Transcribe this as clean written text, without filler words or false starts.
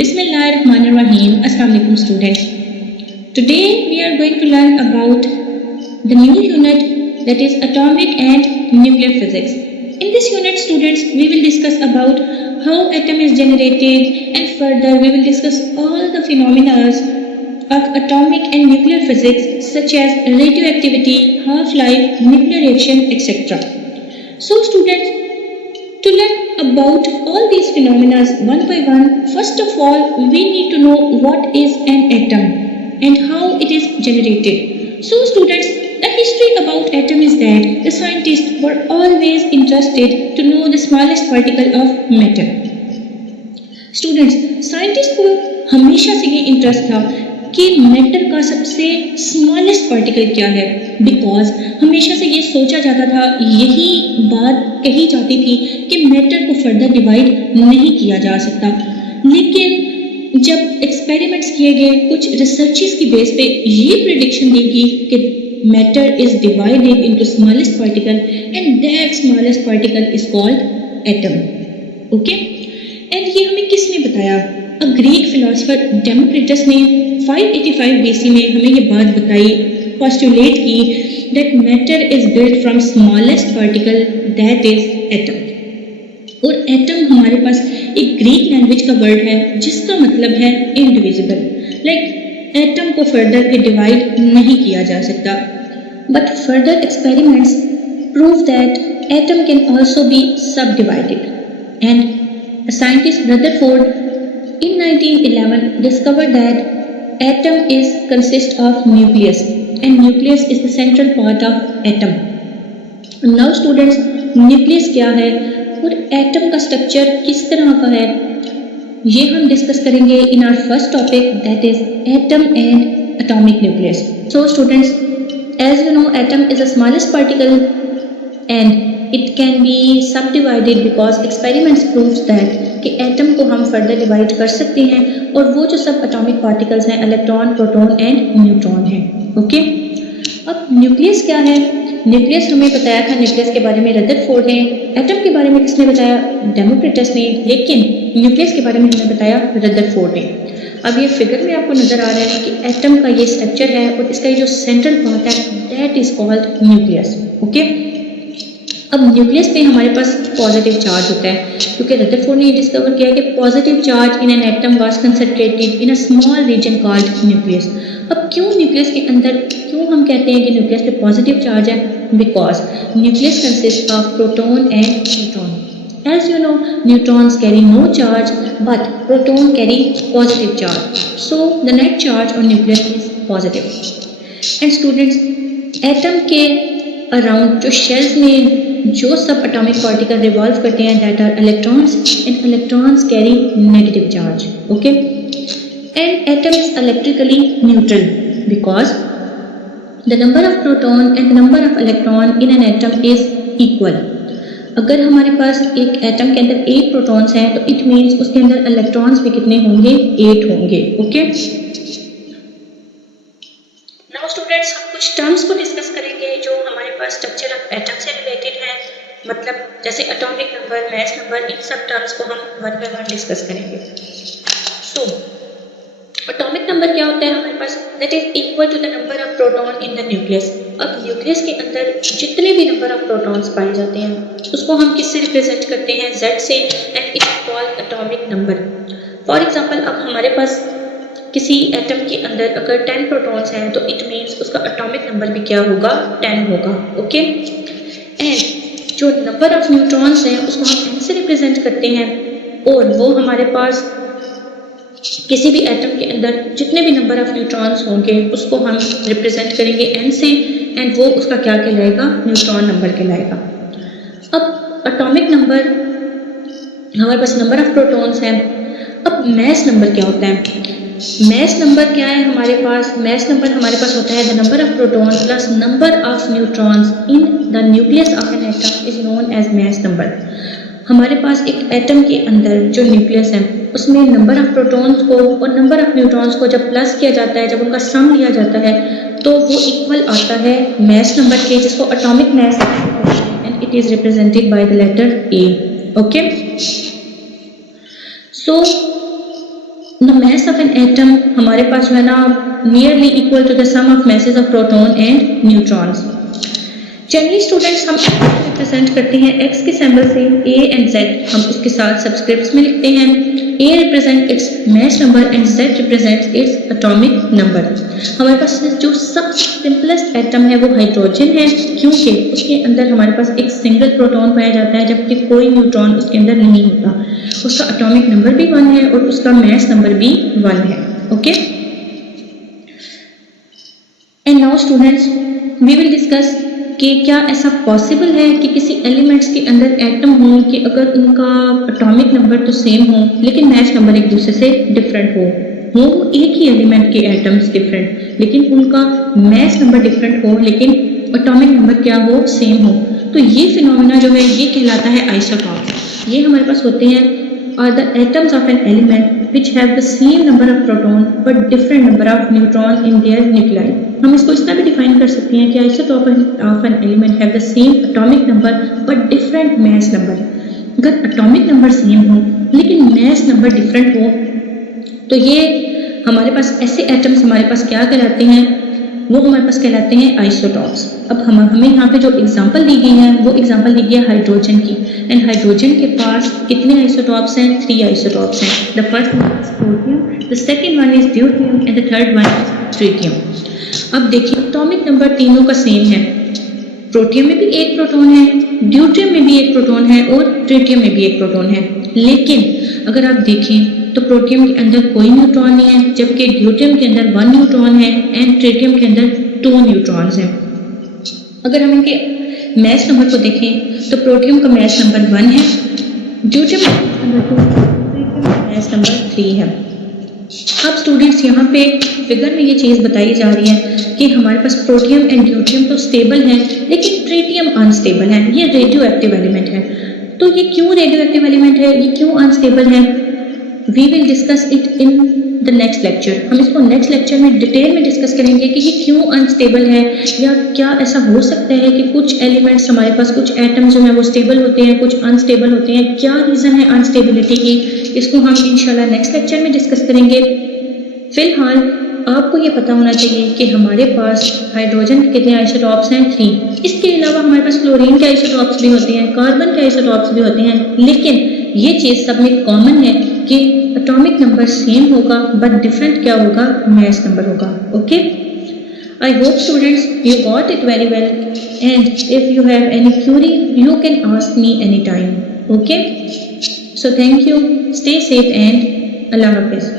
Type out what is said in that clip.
Bismillahirrahmanirrahim. Assalamu alaikum students. Today we are going to learn about the new unit, that is atomic and nuclear physics. In this unit students we will discuss about how atom is generated, and further we will discuss all the phenomena of atomic and nuclear physics such as radioactivity, half-life, nuclear reaction, etc. So students, to learn about all these phenomena one by one, first of all, we need to know what is an atom and how it is generated. So students, the history about atom is that the scientists were always interested to know the smallest particle of matter. Students, scientists को हमेशा से ये interest था कि matter का सबसे smallest particle क्या है, बिकॉज हमेशा से ये सोचा जाता था, यही बात कही जाती थी कि मैटर को फर्दर डिवाइड नहीं किया जा सकता. लेकिन जब एक्सपेरिमेंट्स किए गए, कुछ रिसर्चेस की बेस पे ये प्रेडिक्शन दी गई कि matter is divided into smallest particle and that smallest particle is called atom. Okay, and ये हमें किसने बताया? अ ग्रीक फिलोसोफर डेमोक्रिटस ने 585 BC में हमें ये बात बताई, पोस्टुलेट की that matter is built from smallest particle that is atom. और एटम हमारे पास एक ग्रीक लैंग्वेज का वर्ड है जिसका मतलब है इनडिविजिबल. लाइक एटम को फर्दर के डिवाइड नहीं किया जा सकता. But further experiments prove that atom can also be subdivided, and scientist Rutherford in 1911 discovered that atom is consist of nucleus, and nucleus is the central part of atom. Now students, nucleus क्या है और atom का structure किस तरह का है, ये हम डिस्कस करेंगे in our first topic, that is atom and atomic nucleus. So students, as you know, atom is the smallest particle and it can be subdivided because experiments proves that कि atom को हम further divide कर सकते हैं, और वो जो सब एटॉमिक पार्टिकल्स हैं इलेक्ट्रॉन, प्रोटॉन एंड न्यूट्रॉन हैं. ओके, अब न्यूक्लियस क्या है? न्यूक्लियस हमें बताया था, न्यूक्लियस के बारे में रदरफोर्ड ने. एटम के बारे में किसने बताया? डेमोक्रिटस ने. लेकिन न्यूक्लियस के बारे में हमें बताया रदरफोर्ड ने. अब ये फिगर में आपको नजर आ रहा है कि एटम का ये स्ट्रक्चर है और इसका ये जो सेंट्रल पार्ट है that is called nucleus. Okay, अब न्यूक्लियस पे हमारे पास पॉजिटिव चार्ज होता है, क्योंकि रदरफोर्ड ने ये डिस्कवर किया कि positive charge in an atom was concentrated in a small reason called nucleus. अब क्यों न्यूक्लियस के अंदर, क्यों हम कहते हैं कि न्यूक्लियस पे पॉजिटिव चार्ज है? Because nucleus consist of proton and neutron. As you know, neutrons carry no charge but proton carry positive charge, so the net charge on nucleus is positive. And students, atom के around जो shells में जो सब atomic particle revolve करते हैं that are electrons, and electrons carry negative charge. Okay, and atom is electrically neutral because the number of proton and the number of electron in an atom is equal. अगर हमारे पास एक atom के अंदर 8 protons हैं तो it means उसके अंदर इलेक्ट्रॉन्स भी कितने होंगे? 8 होंगे. ओके, नाउ स्टूडेंट्स, हम कुछ टर्म्स को डिस्कस करेंगे जो हमारे पास स्ट्रक्चर ऑफ एटम से रिलेटेड है, मतलब जैसे एटॉमिक नंबर, मास नंबर, इन सब टर्म्स को हम वन बाय वन डिस्कस करेंगे. सो एटॉमिक नंबर क्या होता है हमारे पास? That is equal to the number of proton in the nucleus. अब न्यूक्लियस के अंदर जितने भी नंबर ऑफ प्रोटॉन्स पाए जाते हैं उसको हम किससे रिप्रेजेंट करते हैं? Z से, and it is called atomic number. For example, अब हमारे पास किसी एटम के अंदर अगर 10 प्रोटॉन्स हैं तो इट मीन्स उसका एटॉमिक नंबर भी क्या होगा? 10 होगा. ओके, एंड जो नंबर ऑफ न्यूट्रॉन्स हैं उसको हम n से रिप्रेजेंट करते हैं, और वो हमारे पास किसी भी एटम के अंदर जितने भी नंबर ऑफ न्यूट्रॉन्स होंगे उसको हम रिप्रेजेंट करेंगे n से, एंड वो उसका क्या कहलाएगा? न्यूट्रॉन नंबर कहलाएगा. अब एटॉमिक नंबर, हमारे पास नंबर ऑफ प्रोटॉन्स हैं. अब मैस नंबर क्या होता है? मैस नंबर क्या है हमारे पास? मैस नंबर हमारे पास होता है the number of proton plus number of neutrons in the nucleus of an atom is known as mass number. हमारे पास एक एटम के अंदर जो न्यूक्लियस है उसमें नंबर ऑफ प्रोटॉन्स को और नंबर ऑफ न्यूट्रॉन्स को जब प्लस किया जाता है, जब उनका सम लिया जाता है तो वो इक्वल आता है मैस नंबर के, जिसको atomic mass, and it is represented by the letter A. Okay, so the mass of an atom हमारे पास जो है ना nearly equal to the sum of masses of proton and neutrons. Generally students हम represent करते हैं x के symbol से a एंड z, हम उसके साथ सबस्क्रिप्ट्स में लिखते हैं। a represent its mass number and z represent its atomic number. हमारे पास जो सबसे सिंपलेस्ट एटम है वो हाइड्रोजन है, क्योंकि उसके अंदर हमारे पास एक सिंगल प्रोटॉन पाया जाता है, जबकि कोई न्यूट्रॉन उसके अंदर नहीं होता। उसका एटॉमिक नंबर भी 1 है और उसका मास नंबर भी 1 है। Okay, and now students we will discuss कि क्या ऐसा पॉसिबल है कि किसी एलिमेंट्स के अंदर एटम हो कि अगर उनका एटॉमिक नंबर तो सेम हो लेकिन मास नंबर एक दूसरे से डिफरेंट हो एक ही एलिमेंट के एटम्स डिफरेंट लेकिन उनका मास नंबर डिफरेंट हो लेकिन एटॉमिक नंबर क्या हो, सेम हो। तो ये फिनोमेना जो है ये कहलाता है आइसोटॉप। ये हमारे पास होते हैं are the atoms of an element which have the same number of proton but different number of neutron in their nuclei। हम इसको इस तरह भी डिफाइन कर सकते हैं कि isotop of an element have the same atomic number but different mass number। अगर atomic number same हो लेकिन mass number different हो तो ये हमारे पास ऐसे एटम्स हमारे पास क्या कहलाते हैं, वो हमारे पास कहलाते हैं आइसोटॉप्स। अब हमें यहाँ पे जो एग्जांपल दी गई है वो एग्जांपल दी गई है हाइड्रोजन की, एंड हाइड्रोजन के पास कितने आइसोटॉप्स हैं, 3 आइसोटॉप्स हैं। The first one is protium, the second one is deuterium and the third one is tritium. अब देखिए एटॉमिक नंबर तीनों का सेम है, प्रोटियम में भी एक प्रोटॉन है, ड्यूटियम में भी एक प्रोटॉन है और ट्रिटियम में भी एक प्रोटॉन है। लेकिन अगर आप देखें तो प्रोटियम के अंदर कोई न्यूट्रॉन नहीं है, जबकि ड्यूटियम के अंदर 1 न्यूट्रॉन है एंड ट्रिटियम के अंदर 2 न्यूट्रॉन्स हैं। अगर हम इनके मास नंबर को देखें तो प्रोटियम का मास नंबर 1 है, ड्यूटियम का नंबर 2, ट्रिटियम का मास नंबर 3 है। अब स्टूडेंट्स यहाँ पे फिगर में ये चीज़ बताई जा रही है कि हमारे पास प्रोटियम एंड ड्यूटियम तो स्टेबल है लेकिन ट्रिटियम अनस्टेबल है, ये रेडियो एक्टिव एलिमेंट है। तो ये क्यों रेडियो एक्टिव एलिमेंट है, ये क्यों अनस्टेबल है, we will discuss it in the next lecture. हम इसको नेक्स्ट लेक्चर में डिटेल में डिस्कस करेंगे कि ये क्यों अनस्टेबल है, या क्या ऐसा हो सकता है कि कुछ एलिमेंट्स हमारे पास, कुछ एटम्स जो हैं वो स्टेबल होते हैं, कुछ अनस्टेबल होते हैं, क्या रीज़न है अनस्टेबिलिटी की, इसको हम इंशाल्लाह नेक्स्ट लेक्चर में डिस्कस करेंगे। फिलहाल आपको ये पता होना चाहिए कि हमारे पास हाइड्रोजन के कितने आइसोटॉप्स हैं, 3। इसके अलावा हमारे पास क्लोरीन के आइसोटॉप्स भी होते हैं, कार्बन के आइसोटॉप्स भी होते हैं, लेकिन ये चीज़ सब में कॉमन है कि एटॉमिक नंबर सेम होगा बट डिफरेंट क्या होगा, मास नंबर होगा। Okay, I hope students you got it very well, and if you have any query you can ask me any time. Okay, so thank you, stay safe and अल्लाह हाफिज़।